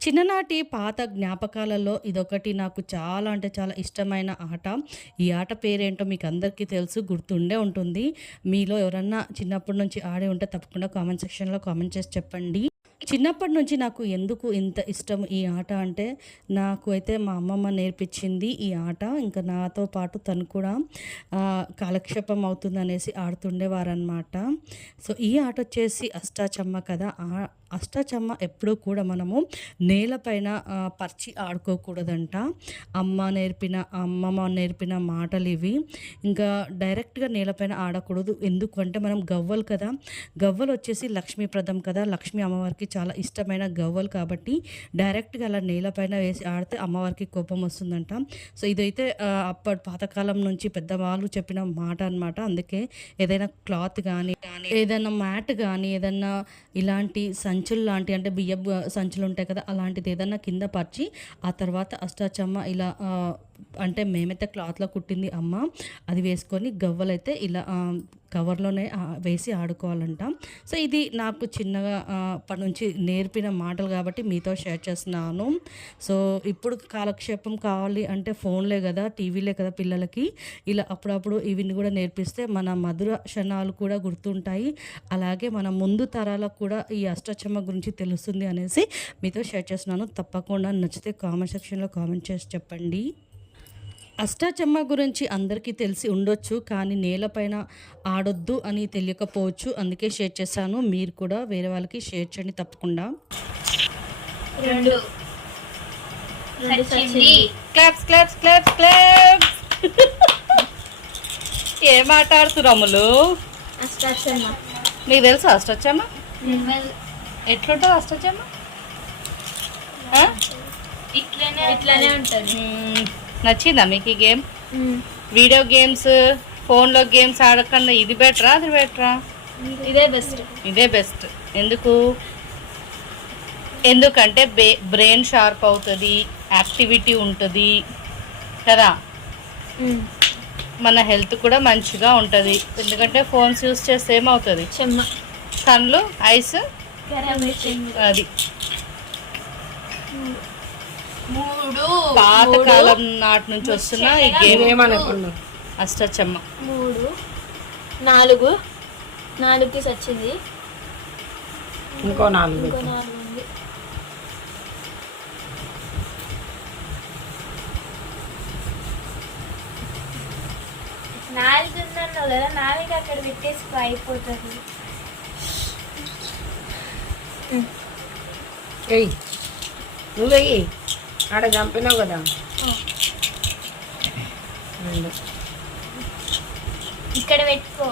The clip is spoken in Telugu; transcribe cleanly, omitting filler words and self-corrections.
చిన్ననాటి పాత జ్ఞాపకాలలో ఇదొకటి నాకు చాలా అంటే చాలా ఇష్టమైన ఆట. ఈ ఆట పేరేంటో మీకు అందరికీ తెలుసు, గుర్తుండే ఉంటుంది. మీలో ఎవరన్నా చిన్నప్పటి నుంచి ఆడి ఉంటే తప్పకుండా కామెంట్ సెక్షన్‌లో కామెంట్ చేసి చెప్పండి. చిన్నప్పటి నుంచి నాకు ఎందుకు ఇంత ఇష్టం ఈ ఆట అంటే, నాకు అయితే మా అమ్మమ్మ నేర్పించింది ఈ ఆట. ఇంకా నాతో పాటు తను కూడా కాలక్షేపం అవుతుందనేసి ఆడుతుండేవారనమాట. సో, ఈ ఆట వచ్చేసి అష్టాచమ్మా కదా! అష్టాచమ్మా ఎప్పుడూ కూడా మనము నేలపైన పరిచి ఆడుకోకూడదంట. అమ్మమ్మ నేర్పిన మాటలివి. ఇంకా డైరెక్ట్‌గా నేలపైన ఆడకూడదు. ఎందుకంటే మనం గవ్వలు కదా! గవ్వలు వచ్చేసి లక్ష్మీప్రదం కదా! లక్ష్మీ అమ్మవారికి చాలా ఇష్టమైన గవ్వలు కాబట్టి డైరెక్ట్‌గా అలా నేలపైన వేసి ఆడితే అమ్మవారికి కోపం వస్తుందంట. సో, ఇదైతే అప్పటి పాతకాలం నుంచి పెద్దవాళ్ళు చెప్పిన మాట అనమాట. అందుకే ఏదైనా క్లాత్ గానీ, ఏదైనా మ్యాట్ గానీ, ఏదన్నా ఇలాంటి సంచులు లాంటి అంటే బియ్యపు సంచులు ఉంటాయి కదా! అలాంటిది ఏదన్నా కింద పరిచి ఆ తర్వాత అష్టాచమ్మా ఇలా అంటే మేమైతే క్లాత్‌లో కుట్టింది అమ్మ. అది వేసుకొని గవ్వలైతే ఇలా కవర్‌లోనే వేసి ఆడుకోవాలంట. సో, ఇది నాకు చిన్నగా అప్పటి నుంచి నేర్పిన మాటలు కాబట్టి మీతో షేర్ చేస్తున్నాను. సో, ఇప్పుడు కాలక్షేపం కావాలి అంటే ఫోన్‌లే కదా, టీవీలే కదా పిల్లలకి. ఇలా అప్పుడప్పుడు ఇవిని కూడా నేర్పిస్తే మన మధుర క్షణాలు కూడా గుర్తుంటాయి. అలాగే మన ముందు తరాలకు కూడా ఈ అష్టాచమ్మా గురించి తెలుస్తుంది అనేసి మీతో షేర్ చేస్తున్నాను. తప్పకుండా నచ్చితే కామెంట్ సెక్షన్‌లో కామెంట్ చేసి చెప్పండి. అష్టాచమ్మా గురించి అందరికీ తెలిసి ఉండొచ్చు, కానీ నేలపైన ఆడొద్దు అని తెలియకపోవచ్చు. అందుకే షేర్ చేశాను. మీరు కూడా వేరే వాళ్ళకి షేర్ చేయండి తప్పకుండా. Claps claps claps claps. ఏం ఆట ఆడుతురమ్ములు? అష్టాచమ్మా. నీకు తెలుసా అష్టాచమ్మా? ఎట్లుంటుంది అష్టాచమ్మా? ఇట్లానే ఉంటుంది. నచ్చిందా మీకు ఈ గేమ్? వీడియో గేమ్స్, ఫోన్లో గేమ్స్ ఆడకన్నా ఇది బెటరా అది బెటరా? ఇదే బెస్ట్. ఎందుకంటే బ్రెయిన్ షార్ప్ అవుతుంది, యాక్టివిటీ ఉంటుంది కదా, మన హెల్త్ కూడా మంచిగా ఉంటుంది. ఎందుకంటే ఫోన్స్ యూస్ చేస్తే ఏమవుతుంది? కళ్ళు, ఐస్, అది పాతకాలం నాటి నుంచి వస్తున్న ఈ గేమ్ ఏమనుకున్నా అష్టాచమ్మా. 3 4కి వచ్చింది, ఇంకో 4 ఉంది. 4 ఉన్నాను కదా, 4 అక్కడ పెట్టేసి అయిపోతుంది. ఏయ్ నువ్వెయ్యి, ఆడ చంపినావు కదా. ఇక్కడ పెట్టుకో.